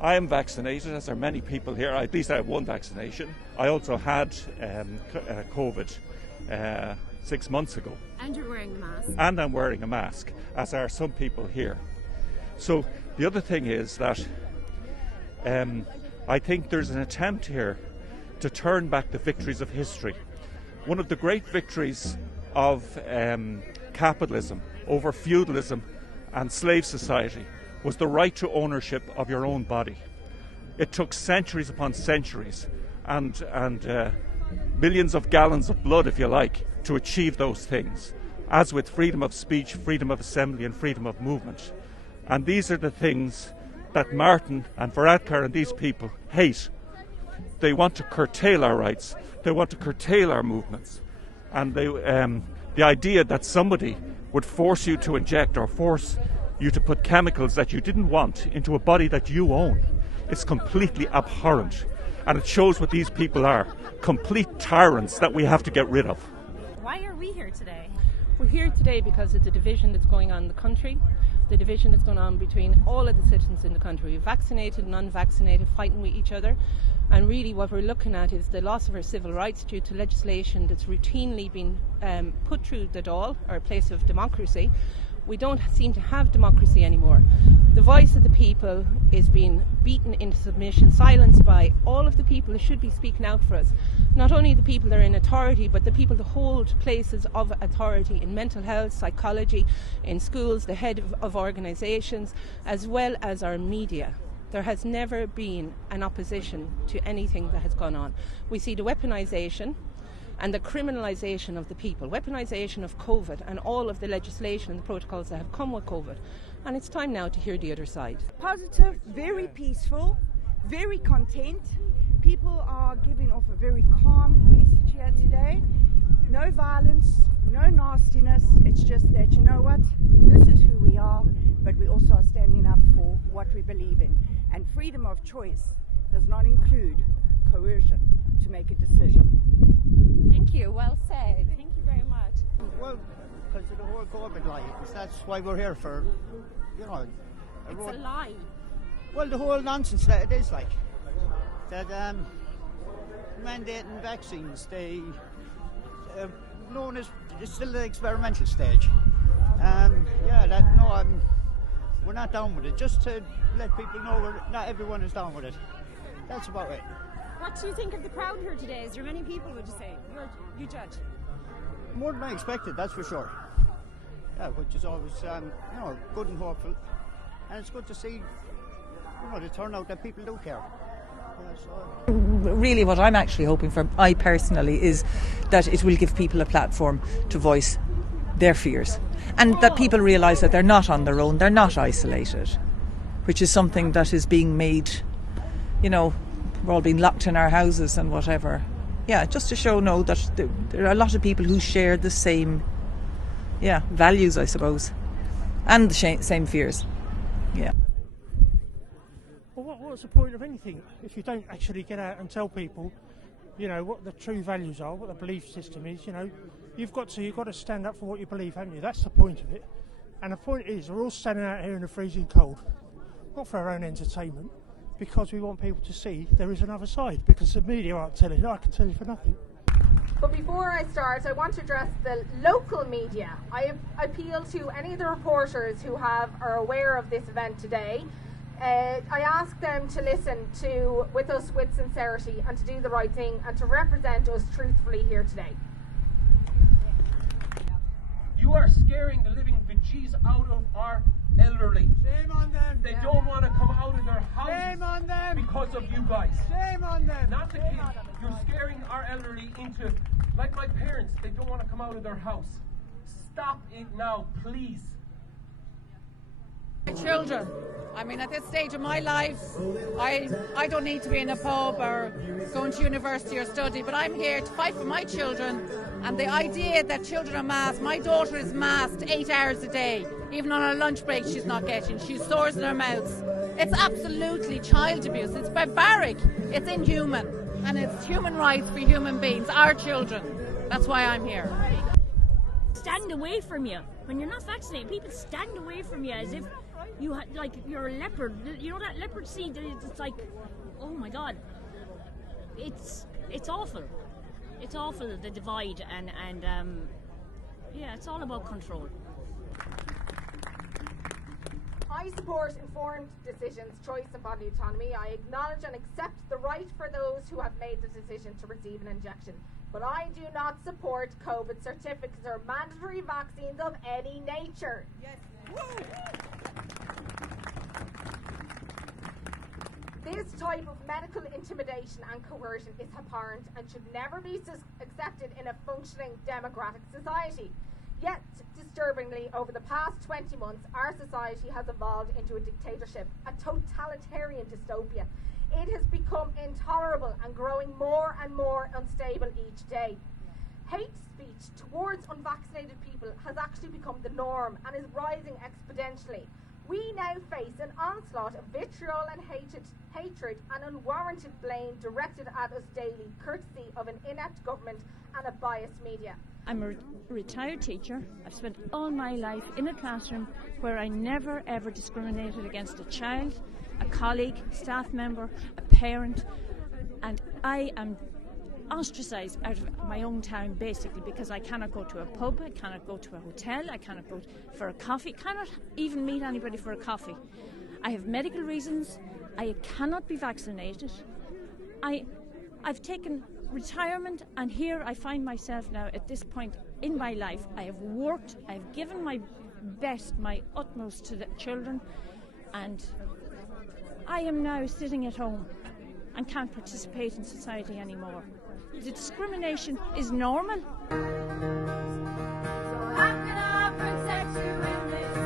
I am vaccinated, as are many people here. At least I have one vaccination. I also had COVID 6 months ago. And you're wearing a mask. And I'm wearing a mask, as are some people here. So the other thing is that I think there's an attempt here to turn back the victories of history. One of the great victories of capitalism over feudalism and slave society was the right to ownership of your own body. It took centuries upon centuries and millions of gallons of blood, if you like, to achieve those things, as with freedom of speech, freedom of assembly and freedom of movement. And these are the things that Martin and Varadkar and these people hate. They want to curtail our rights, they want to curtail our movements, and the idea that somebody would force you to inject or force you to put chemicals that you didn't want into a body that you own is completely abhorrent. And it shows what these people are, complete tyrants that we have to get rid of. Why are we here today? We're here today because of the division that's going on in the country, the division that's going on between all of the citizens in the country, vaccinated and unvaccinated, fighting with each other. And really what we're looking at is the loss of our civil rights due to legislation that's routinely been put through the Dáil, or a place of democracy. We don't seem to have democracy anymore. The voice of the people is being beaten into submission, silenced by all of the people who should be speaking out for us. Not only the people that are in authority, but the people that hold places of authority in mental health, psychology, in schools, the head of organisations, as well as our media. There has never been an opposition to anything that has gone on. We see the weaponisation and the criminalisation of the people, weaponisation of COVID and all of the legislation and the protocols that have come with COVID. And it's time now to hear the other side. Positive, very peaceful, very content. People are giving off a very calm message here today. No violence, no nastiness. It's just that, you know what, this is who we are, but we also are standing up for what we believe in. And freedom of choice does not include coercion to make a decision. Thank you, well said. Thank you very much. Well, because of the whole COVID lie, that's why we're here for, you know. It's a lie. Well, the whole nonsense that it is like. That mandating vaccines, they known as, it's still the experimental stage. We're not down with it, just to let people know not everyone is down with it. That's about it. What do you think of the crowd here today? Is there many people, would you say? You judge. More than I expected, that's for sure. Yeah, which is always, good and hopeful. And it's good to see, the turnout that people do care. Really what I'm actually hoping for, I personally, is that it will give people a platform to voice their fears. And that people realise that they're not on their own, they're not isolated. Which is something that is being made, we're all being locked in our houses and whatever. Yeah, just to show that there are a lot of people who share the same values, I suppose, and the same fears. Yeah. Well, what's the point of anything if you don't actually get out and tell people, what the true values are, what the belief system is? You've got to stand up for what you believe, haven't you? That's the point of it. And the point is, we're all standing out here in the freezing cold, not for our own entertainment, because we want people to see there is another side, because the media aren't telling you. I can tell you for nothing. But before I start, I want to address the local media. I appeal to any of the reporters who are aware of this event today. I ask them to listen with us with sincerity and to do the right thing and to represent us truthfully here today. You are scaring the living bejesus out of our elderly. Shame on them. They don't want to come out of their houses. Shame on them. Because of you guys. Shame on them. Not the kids. You're scaring our elderly into, like my parents, they don't want to come out of their house. Stop it now, please. My children. I mean, at this stage of my life, I don't need to be in a pub or going to university or study, but I'm here to fight for my children. And the idea that children are masked, my daughter is masked 8 hours a day. Even on her lunch break, she's not getting. She's sores in her mouth. It's absolutely child abuse. It's barbaric. It's inhuman. And it's human rights for human beings, our children. That's why I'm here. Stand away from you. When you're not vaccinated, people stand away from you as if like you're a leopard. You know that leopard seed? It's like, oh my God, it's awful. It's awful, the divide, and yeah, it's all about control. I support informed decisions, choice and body autonomy. I acknowledge and accept the right for those who have made the decision to receive an injection. But I do not support COVID certificates or mandatory vaccines of any nature. Yes. Woo! This type of medical intimidation and coercion is abhorrent and should never be accepted in a functioning democratic society. Yet, disturbingly, over the past 20 months, our society has evolved into a dictatorship, a totalitarian dystopia. It has become intolerable and growing more and more unstable each day. Hate speech towards unvaccinated people has actually become the norm and is rising exponentially. We now face an onslaught of vitriol and hatred and unwarranted blame directed at us daily, courtesy of an inept government and a biased media. I'm a retired teacher. I've spent all my life in a classroom where I never ever discriminated against a child, a colleague, staff member, a parent, and I am ostracised out of my own town basically because I cannot go to a pub, I cannot go to a hotel, I cannot go for a coffee, cannot even meet anybody for a coffee. I have medical reasons, I cannot be vaccinated. I've taken retirement, and here I find myself now at this point in my life. I have worked, I've given my best, my utmost to the children, and I am now sitting at home and can't participate in society anymore. The discrimination is normal. So how can I protect you in this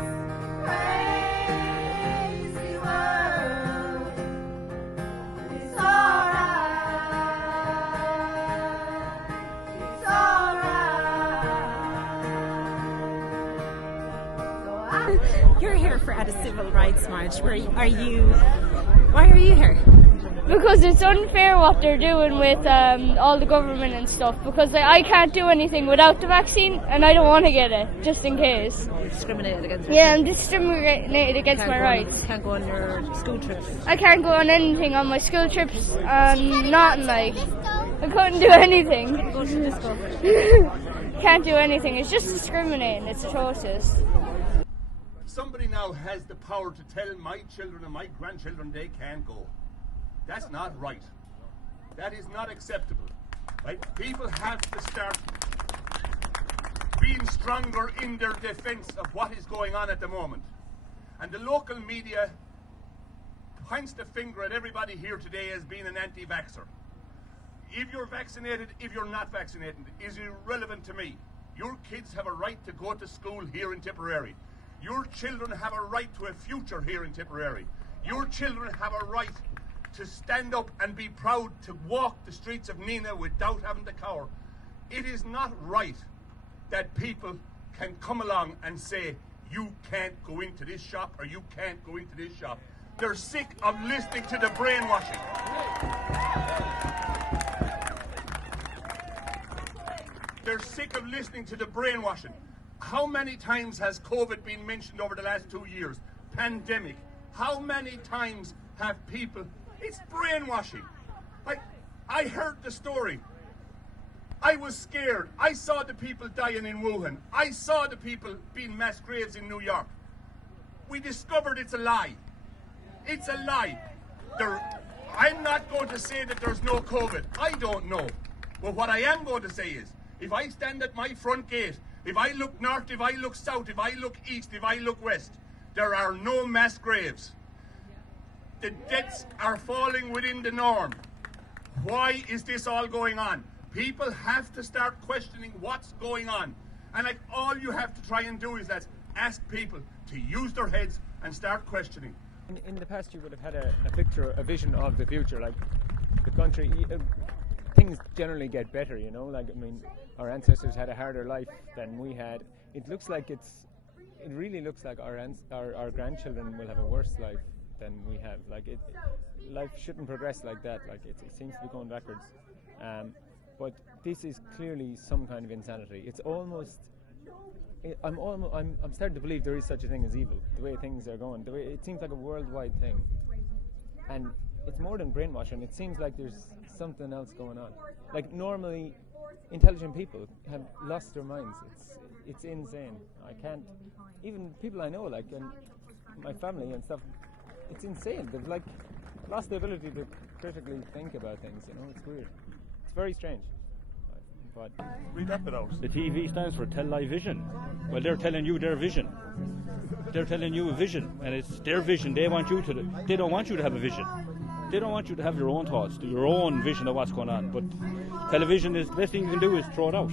crazy world? It's alright. It's alright. You're here at a civil rights march. Why are you here? Because it's unfair what they're doing with all the government and stuff, because I can't do anything without the vaccine and I don't want to get it, just in case. You're discriminated against? Yeah, I'm discriminated against my rights. You can't go on your school trips? I can't go on anything on my school trips, nothing like. I couldn't do anything. Go to disco. Can't do anything, it's just discriminating, it's atrocious. Somebody now has the power to tell my children and my grandchildren they can't go. That's not right. That is not acceptable. Right? People have to start being stronger in their defence of what is going on at the moment. And the local media points the finger at everybody here today as being an anti-vaxxer. If you're vaccinated, if you're not vaccinated, is irrelevant to me. Your kids have a right to go to school here in Tipperary. Your children have a right to a future here in Tipperary. Your children have a right to stand up and be proud to walk the streets of Nenagh without having to cower. It is not right that people can come along and say, you can't go into this shop or you can't go into this shop. They're sick of listening to the brainwashing. They're sick of listening to the brainwashing. How many times has COVID been mentioned over the last 2 years? Pandemic. How many times have people... It's brainwashing. I heard the story. I was scared. I saw the people dying in Wuhan. I saw the people being mass graves in New York. We discovered it's a lie. It's a lie. I'm not going to say that there's no COVID. I don't know. But what I am going to say is, if I stand at my front gate, if I look north, if I look south, if I look east, if I look west, there are no mass graves. The deaths are falling within the norm. Why is this all going on? People have to start questioning what's going on. And all you have to try and do is ask people to use their heads and start questioning. In the past you would have had a picture, a vision of the future, like the country, things generally get better, you know, like, I mean, our ancestors had a harder life than we had. It really looks like our grandchildren will have a worse life than we have. Like life shouldn't progress like that. Like it seems to be going backwards. But this is clearly some kind of insanity. It's almost I'm starting to believe there is such a thing as evil. The way things are going, it seems like a worldwide thing, and it's more than brainwashing. It seems like there's something else going on. Like normally, intelligent people have lost their minds. It's insane. I can't. Even people I know, like and my family and stuff, it's insane. They've like lost the ability to critically think about things. You know, it's weird. It's very strange. But read that bit out. The TV stands for Tell Thy Vision. Well, they're telling you their vision. They're telling you a vision, and it's their vision. They want you to. They don't want you to have a vision. They don't want you to have your own thoughts, your own vision of what's going on. But television is the best thing you can do is throw it out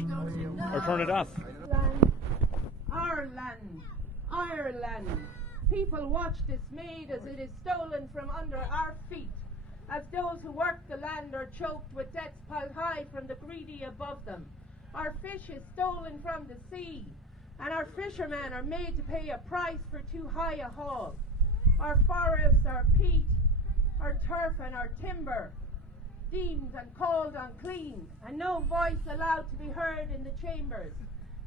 or turn it off. Our land, Ireland. People watch dismayed as it is stolen from under our feet, as those who work the land are choked with debts piled high from the greedy above them. Our fish is stolen from the sea, and our fishermen are made to pay a price for too high a haul. Our forests, our peat, our turf and our timber, deemed and called unclean, and no voice allowed to be heard in the chambers.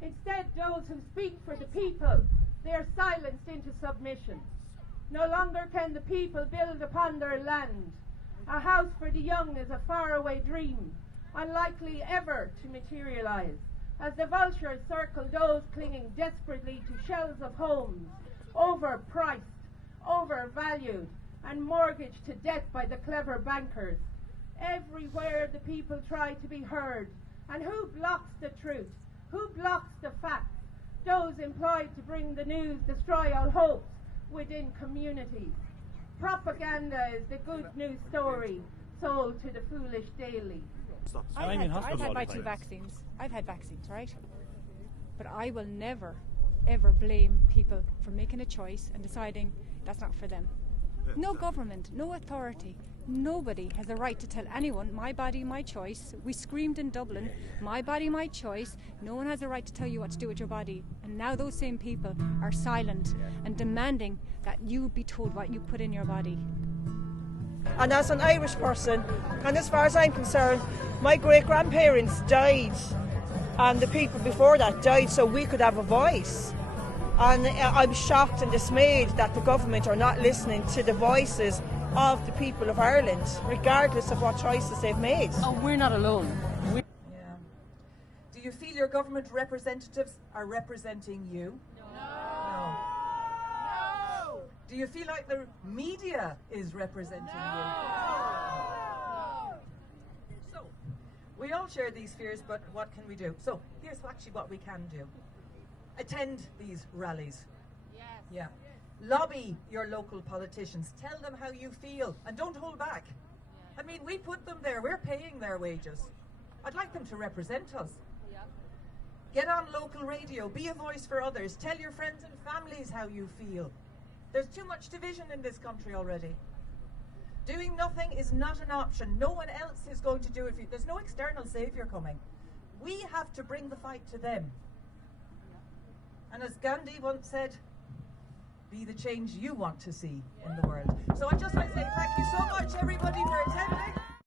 Instead, those who speak for the people, they are silenced into submission. No longer can the people build upon their land. A house for the young is a faraway dream, unlikely ever to materialize, as the vultures circle those clinging desperately to shells of homes, overpriced, overvalued, and mortgaged to death by the clever bankers. Everywhere the people try to be heard. And who blocks the truth? Who blocks the facts? Those employed to bring the news destroy all hopes within communities. Propaganda is the good news story sold to the foolish daily. I've had my 2 vaccines. I've had vaccines, right? But I will never, ever blame people for making a choice and deciding that's not for them. No government, no authority, nobody has a right to tell anyone, my body, my choice. We screamed in Dublin, my body, my choice. No one has a right to tell you what to do with your body. And now those same people are silent and demanding that you be told what you put in your body. And as an Irish person, and as far as I'm concerned, my great-grandparents died, and the people before that died so we could have a voice. And I'm shocked and dismayed that the government are not listening to the voices of the people of Ireland, regardless of what choices they've made. Oh, we're not alone. Do you feel your government representatives are representing you? No. Do you feel like the media is representing you? So, we all share these fears, but what can we do? So, here's actually what we can do. Attend these rallies. Yes. Yeah. Lobby your local politicians. Tell them how you feel and don't hold back. Yeah. I mean, we put them there. We're paying their wages. I'd like them to represent us. Yeah. Get on local radio. Be a voice for others. Tell your friends and families how you feel. There's too much division in this country already. Doing nothing is not an option. No one else is going to do it for you. There's no external savior coming. We have to bring the fight to them. And as Gandhi once said, be the change you want to see in the world. So I just want to say thank you so much, everybody, for attending.